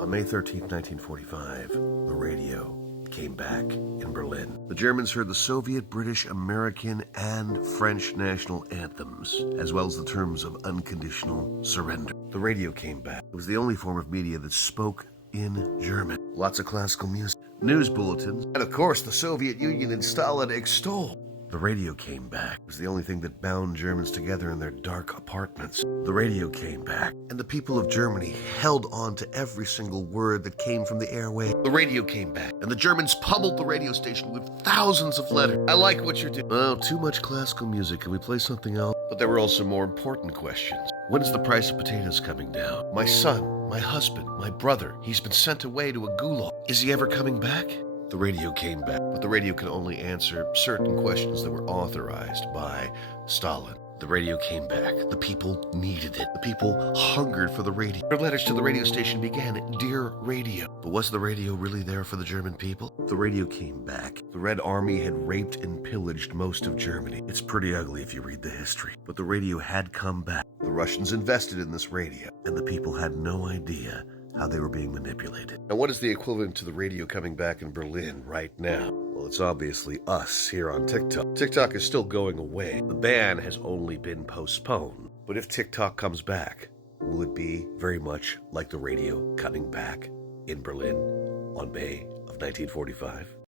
On May 13th, 1945, the radio came back in Berlin. The Germans heard the Soviet, British, American, and French national anthems, as well as the terms of unconditional surrender. The radio came back. It was the only form of media that spoke in German. Lots of classical music, news bulletins, and of course the Soviet Union and Stalin extol. The radio came back. It was the only thing that bound Germans together in their dark apartments. The radio came back, and the people of Germany held on to every single word that came from the airway. The radio came back, and the Germans pummeled the radio station with thousands of letters. I like what you're doing. Oh, too much classical music. Can we play something else? But there were also more important questions. When is the price of potatoes coming down? My son, my husband, my brother, he's been sent away to a gulag. Is he ever coming back? The radio came back, but the radio can only answer certain questions that were authorized by Stalin. The radio came back. The people needed it. The people hungered for the radio. Their letters to the radio station began, "Dear Radio." But was the radio really there for the German people? The radio came back. The Red Army had raped and pillaged most of Germany. It's pretty ugly if you read the history. But the radio had come back. The Russians invested in this radio, and the people had no idea how they were being manipulated. Now, what is the equivalent to the radio coming back in Berlin right now? Well, it's obviously us here on TikTok. TikTok is still going away. The ban has only been postponed. But if TikTok comes back, will it be very much like the radio coming back in Berlin on May of 1945?